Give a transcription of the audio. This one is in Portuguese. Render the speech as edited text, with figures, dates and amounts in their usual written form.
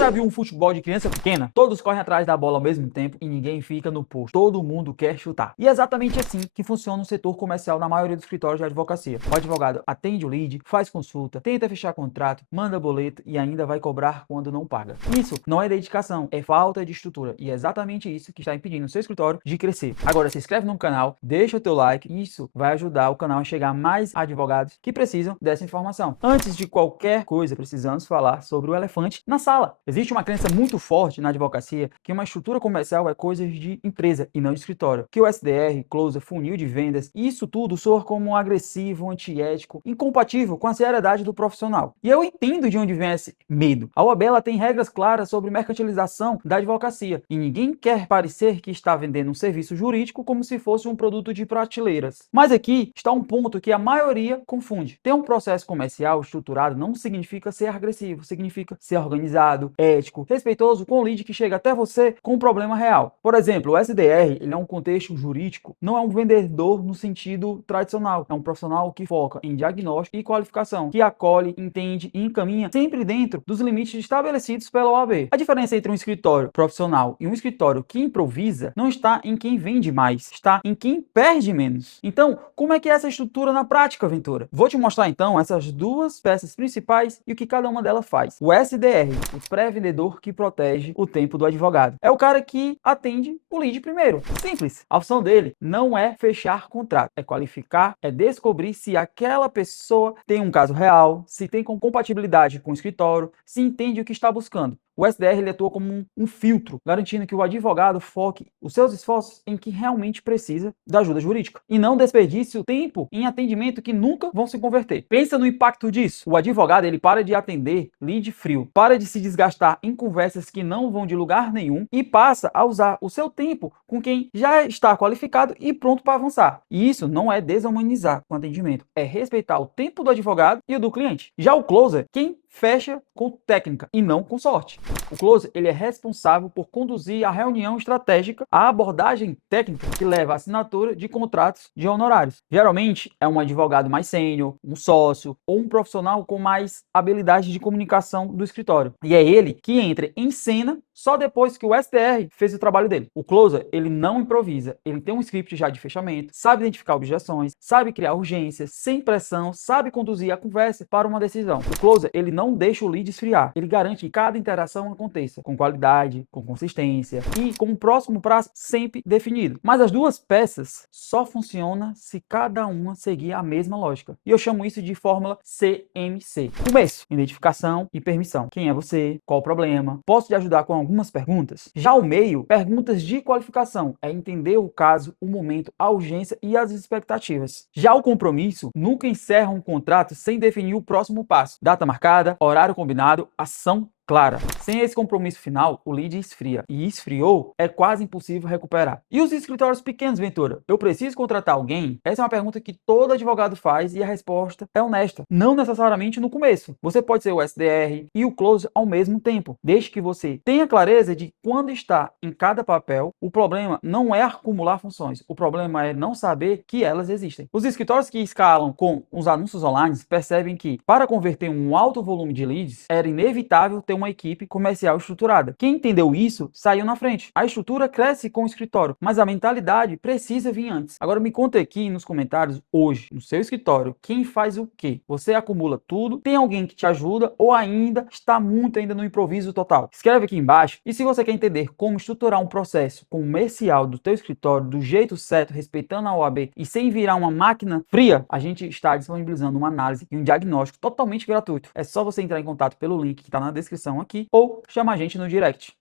já viu um futebol de criança pequena? Todos correm atrás da bola ao mesmo tempo e ninguém fica no posto. Todo mundo quer chutar. E é exatamente assim que funciona o setor comercial na maioria dos escritórios de advocacia. O advogado atende o lead, faz consulta, tenta fechar contrato, manda boleto e ainda vai cobrar quando não paga. Isso não é dedicação, é falta de estrutura. E é exatamente isso que está impedindo o seu escritório de crescer. Agora se inscreve no canal, deixa o teu like, isso vai ajudar o canal a chegar a mais advogados que precisam dessa informação. Antes de qualquer coisa, precisamos falar sobre o elefante na sala. Existe uma crença muito forte na advocacia que uma estrutura comercial é coisa de empresa e não de escritório. Que o SDR, closer, funil de vendas, isso tudo soa como agressivo, antiético, incompatível com a seriedade do profissional. E eu entendo de onde vem esse medo. A OAB tem regras claras sobre mercantilização da advocacia e ninguém quer parecer que está vendendo um serviço jurídico como se fosse um produto de prateleiras. Mas aqui está um ponto que a maioria confunde. Ter um processo comercial estruturado não significa ser agressivo, significa ser organizado, ético, respeitoso com o lead que chega até você com um problema real. Por exemplo, o SDR, ele é um contexto jurídico, não é um vendedor no sentido tradicional, é um profissional que foca em diagnóstico e qualificação, que acolhe, entende e encaminha sempre dentro dos limites estabelecidos pela OAB. A diferença entre um escritório profissional e um escritório que improvisa não está em quem vende mais, está em quem perde menos. Então, como é que é essa estrutura na prática, Ventura? Vou te mostrar então essas duas peças principais e o que cada uma delas faz. O SDR, o pré-vendedor que protege o tempo do advogado. É o cara que atende o lead primeiro. Simples. A função dele não é fechar contrato, é qualificar, é descobrir se aquela pessoa tem um caso real, se tem compatibilidade com o escritório, se entende o que está buscando. O SDR ele atua como um filtro, garantindo que o advogado foque os seus esforços em que realmente precisa da ajuda jurídica e não desperdice o tempo em atendimento que nunca vão se converter. Pensa no impacto disso. O advogado ele para de atender lead frio, para de se desgastar em conversas que não vão de lugar nenhum e passa a usar o seu tempo com quem já está qualificado e pronto para avançar. E isso não é desumanizar o atendimento, é respeitar o tempo do advogado e o do cliente. Já o closer, quem fecha com técnica e não com sorte. O closer ele é responsável por conduzir a reunião estratégica, a abordagem técnica que leva à assinatura de contratos de honorários. Geralmente é um advogado mais sênior, um sócio ou um profissional com mais habilidade de comunicação do escritório. E é ele que entra em cena só depois que o SDR fez o trabalho dele. O closer ele não improvisa, ele tem um script já de fechamento, sabe identificar objeções, sabe criar urgências, sem pressão, sabe conduzir a conversa para uma decisão. O closer ele não deixa o lead esfriar, ele garante que cada interação aconteça com qualidade, com consistência e com um próximo prazo sempre definido. Mas as duas peças só funcionam se cada uma seguir a mesma lógica. E eu chamo isso de fórmula CMC. Começo, identificação e permissão. Quem é você? Qual o problema? Posso te ajudar com algumas perguntas? Já o meio, perguntas de qualificação. É entender o caso, o momento, a urgência e as expectativas. Já o compromisso, nunca encerra um contrato sem definir o próximo passo. Data marcada, horário combinado, ação clara. Sem esse compromisso final, o lead esfria. E esfriou, é quase impossível recuperar. E os escritórios pequenos, Ventura? Eu preciso contratar alguém? Essa é uma pergunta que todo advogado faz e a resposta é honesta. Não necessariamente no começo. Você pode ser o SDR e o closer ao mesmo tempo. Desde que você tenha clareza de quando está em cada papel, o problema não é acumular funções. O problema é não saber que elas existem. Os escritórios que escalam com os anúncios online percebem que, para converter um alto volume de leads, era inevitável ter uma equipe comercial estruturada. Quem entendeu isso saiu na frente. A estrutura cresce com o escritório, mas a mentalidade precisa vir antes. Agora me conta aqui nos comentários hoje, no seu escritório, quem faz o quê? Você acumula tudo? Tem alguém que te ajuda ou ainda está muito ainda no improviso total? Escreve aqui embaixo. E se você quer entender como estruturar um processo comercial do teu escritório do jeito certo, respeitando a OAB e sem virar uma máquina fria, a gente está disponibilizando uma análise e um diagnóstico totalmente gratuito. É só você entrar em contato pelo link que está na descrição aqui ou chama a gente no direct.